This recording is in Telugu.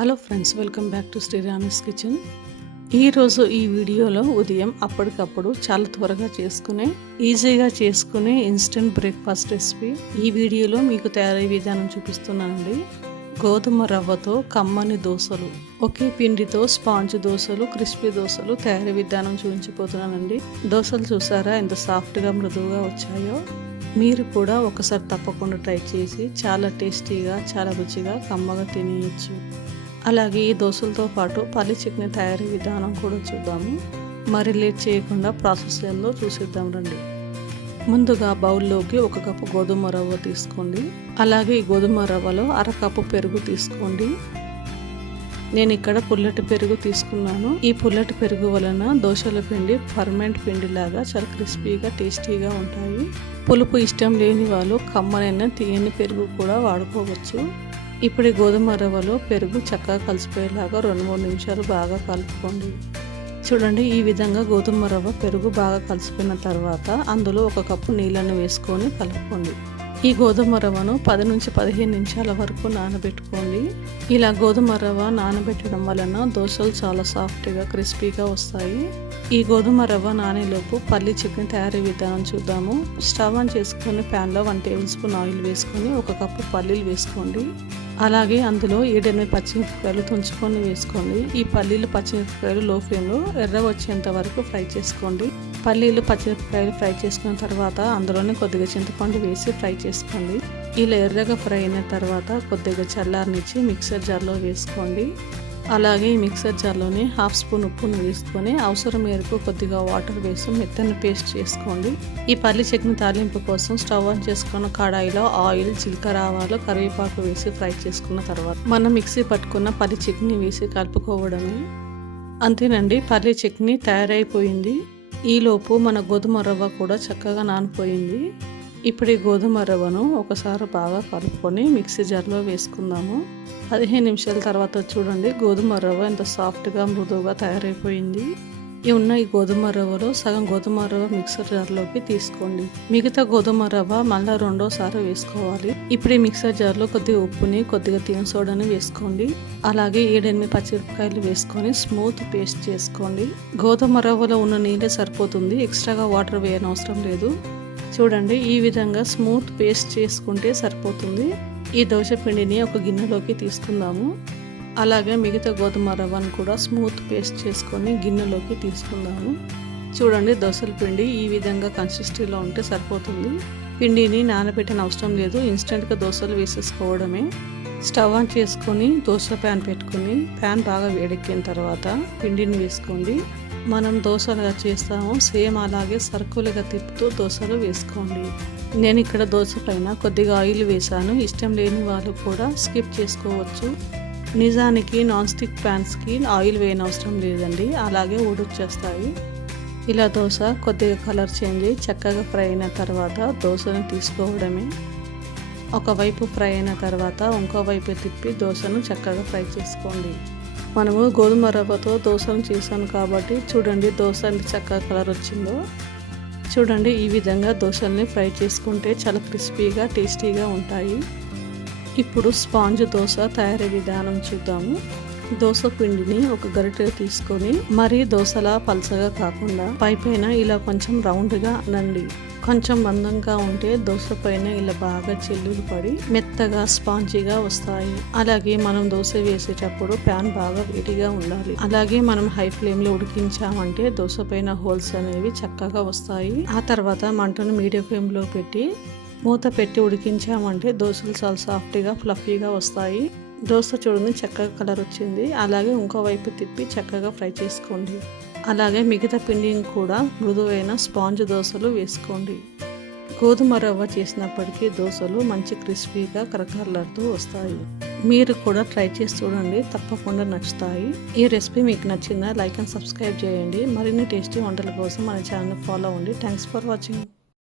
Hello friends, welcome back to Sriramee's kitchen. ఈరోజు ఈ వీడియోలో ఉదయం అప్పటికప్పుడు చాలా త్వరగా ఈజీగా చేసుకునే ఇన్స్టెంట్ బ్రేక్ఫాస్ట్ రెసిపీ ఈ వీడియోలో మీకు తయారయ్యే విధానం చూపిస్తున్నానండి. గోధుమ రవ్వతో కమ్మని దోశలు, ఒకే పిండితో స్పాంజ్ దోశలు, క్రిస్పీ దోశలు తయారీ విధానం చూపించిపోతున్నానండి. దోశలు చూసారా ఎంత సాఫ్ట్గా మృదువుగా వచ్చాయో. మీరు కూడా ఒకసారి తప్పకుండా ట్రై చేసి చాలా టేస్టీగా, చాలా రుచిగా, కమ్మగా తినేయచ్చు. అలాగే ఈ దోశలతో పాటు పల్లి చట్నీ తయారీ విధానం కూడా చూద్దాము. మరి లేట్ చేయకుండా ప్రాసెస్ ఏందో చూసిద్దాం రండి. ముందుగా బౌల్లోకి 1 కప్పు గోధుమ రవ్వ తీసుకోండి. అలాగే ఈ గోధుమ రవ్వలో 1/2 కప్పు పెరుగు తీసుకోండి. నేను ఇక్కడ పుల్లటి పెరుగు తీసుకున్నాను. ఈ పుల్లటి పెరుగు వలన దోశల పిండి ఫర్మెంట్ పిండి లాగా చాలా క్రిస్పీగా, టేస్టీగా ఉంటాయి. పులుపు ఇష్టం లేని వాళ్ళు కమ్మనైన తీయని పెరుగు కూడా వాడుకోవచ్చు. ఇప్పుడు ఈ గోధుమ రవ్వలో పెరుగు చక్కగా కలిసిపోయేలాగా 2-3 నిమిషాలు బాగా కలుపుకోండి. చూడండి, ఈ విధంగా గోధుమ రవ్వ పెరుగు బాగా కలిసిపోయిన తర్వాత అందులో 1 కప్పు నీళ్ళను వేసుకొని కలుపుకోండి. ఈ గోధుమ రవ్వను 10 నుంచి 15 నిమిషాల వరకు నానబెట్టుకోండి. ఇలా గోధుమ రవ్వ నానబెట్టడం వలన దోశలు చాలా సాఫ్ట్గా, క్రిస్పీగా వస్తాయి. ఈ గోధుమ రవ్వ నానేలోపు పల్లి చట్నీ తయారీ విధానం చూద్దాము. స్టవ్ ఆన్ చేసుకొని ప్యాన్లో 1 టేబుల్ స్పూన్ ఆయిల్ వేసుకొని 1 కప్పు పల్లీలు వేసుకోండి. అలాగే అందులో 7-8 పచ్చిమిరపకాయలు తుంచుకొని వేసుకోండి. ఈ పల్లీలు, పచ్చిమిరపకాయలు లో ఫ్లేమ్లో ఎర్రగా వచ్చేంత వరకు ఫ్రై చేసుకోండి. పల్లీలు, పచ్చిమిరపకాయలు ఫ్రై చేసుకున్న తర్వాత అందులోనే కొద్దిగా చింతపండు వేసి ఫ్రై చేసుకోండి. ఇలా ఎర్రగా ఫ్రై అయిన తర్వాత కొద్దిగా చల్లారనిచ్చి మిక్సర్ జార్లో వేసుకోండి. అలాగే ఈ మిక్సర్ జార్లోనే 1/2 స్పూన్ ఉప్పును వేసుకొని అవసరం మేరకు కొద్దిగా వాటర్ వేసి మెత్తని పేస్ట్ చేసుకోండి. ఈ పల్లి చట్నీ తాలింపు కోసం స్టవ్ ఆన్ చేసుకున్న కడాయిలో ఆయిల్, జీలకర్ర, ఆవాలు, కరివేపాకు వేసి ఫ్రై చేసుకున్న తర్వాత మనం మిక్సీ పట్టుకున్న పల్లి చట్నీ వేసి కలుపుకోవడమే. అంతేనండి, పల్లి చట్నీ తయారైపోయింది. ఈలోపు మన గోధుమ రవ్వ కూడా చక్కగా నానిపోయింది. ఇప్పుడు ఈ గోధుమ రవ్వను ఒకసారి బాగా కలుపుకొని మిక్సీ జార్లో వేసుకుందాము. 15 నిమిషాల తర్వాత చూడండి, గోధుమ రవ్వ ఎంత సాఫ్ట్గా, మృదువుగా తయారైపోయింది. ఈ గోధుమ రవ్వలో సగం గోధుమ రవ్వ మిక్సర్ జార్లోకి తీసుకోండి. మిగతా గోధుమ రవ్వ మళ్ళీ 2వ వేసుకోవాలి. ఇప్పుడు ఈ మిక్సర్ జార్లో కొద్దిగా ఉప్పుని, కొద్దిగా తిన సోడాని వేసుకోండి. అలాగే 7-8 పచ్చిమిరపకాయలు వేసుకొని స్మూత్ పేస్ట్ చేసుకోండి. గోధుమ రవ్వలో ఉన్న నీళ్ళే సరిపోతుంది, ఎక్స్ట్రాగా వాటర్ వేయనవసరం లేదు. చూడండి, ఈ విధంగా స్మూత్ పేస్ట్ చేసుకుంటే సరిపోతుంది. ఈ దోశ పిండిని ఒక గిన్నెలోకి తీసుకుందాము. అలాగే మిగతా గోధుమ రవ్వను కూడా స్మూత్ పేస్ట్ చేసుకొని గిన్నెలోకి తీసుకుందాము. చూడండి, దోశల పిండి ఈ విధంగా కన్సిస్టెన్సీలో ఉంటే సరిపోతుంది. పిండిని నానబెట్టిన అవసరం లేదు, ఇన్స్టెంట్గా దోశలు వేసేసుకోవడమే. స్టవ్ ఆన్ చేసుకొని దోశ ప్యాన్ పెట్టుకొని ప్యాన్ బాగా వేడెక్కిన తర్వాత పిండిని వేసుకోండి. మనం దోశలుగా చేస్తాము సేమ్ అలాగే సర్కులుగా తిప్పుతూ దోశలు వేసుకోండి. నేను ఇక్కడ దోశ పైన కొద్దిగా ఆయిల్ వేసాను. ఇష్టం లేని వాళ్ళు కూడా స్కిప్ చేసుకోవచ్చు. నిజానికి నాన్ స్టిక్ ప్యాన్స్కి ఆయిల్ వేయనవసరం లేదండి, అలాగే ఊడొచ్చేస్తాయి. ఇలా దోశ కొద్దిగా కలర్ చేంజ్ అయ్యి చక్కగా ఫ్రై అయిన తర్వాత దోశను తీసుకోవడమే. ఒకవైపు ఫ్రై అయిన తర్వాత ఇంకోవైపు తిప్పి దోశను చక్కగా ఫ్రై చేసుకోండి. మనము గోధుమ రవ్వతో దోశను చేసాను కాబట్టి చూడండి దోశ ఎంత చక్కగా కలర్ వచ్చిందో. చూడండి, ఈ విధంగా దోశల్ని ఫ్రై చేసుకుంటే చాలా క్రిస్పీగా, టేస్టీగా ఉంటాయి. ఇప్పుడు స్పాంజ్ దోశ తయారీ విధానం చూద్దాము. దోశ పిండిని ఒక గరిటె తీసుకొని మరీ దోశలా పలచగా కాకుండా పైన ఇలా కొంచెం రౌండ్గా అనండి. కొంచెం మందంగా ఉంటే దోశ పైన ఇలా బాగా చెల్లులు పడి మెత్తగా, స్పాంజీగా వస్తాయి. అలాగే మనం దోశ వేసేటప్పుడు ప్యాన్ బాగా వేడిగా ఉండాలి. అలాగే మనం హై ఫ్లేమ్లో ఉడికించామంటే దోశ పైన హోల్స్ అనేవి చక్కగా వస్తాయి. ఆ తర్వాత మంటను మీడియం ఫ్లేమ్లో పెట్టి మూత పెట్టి ఉడికించామంటే దోశలు చాలా సాఫ్ట్గా, ఫ్లఫీగా వస్తాయి. దోశ చూడండి చక్కగా కలర్ వచ్చింది. అలాగే ఇంకోవైపు తిప్పి చక్కగా ఫ్రై చేసుకోండి. అలాగే మిగతా పిండిని కూడా మృదువైన స్పాంజ్ దోశలు వేసుకోండి. గోధుమ రవ్వ చేసినప్పటికీ దోశలు మంచి క్రిస్పీగా, కరకరలాడుతూ వస్తాయి. మీరు కూడా ట్రై చేసి చూడండి, తప్పకుండా నచ్చుతాయి. ఈ రెసిపీ మీకు నచ్చిందా? లైక్ అండ్ సబ్స్క్రైబ్ చేయండి. మరిన్ని టేస్టీ వంటల కోసం మన ఛానల్ ఫాలో అవ్వండి. Thanks for watching.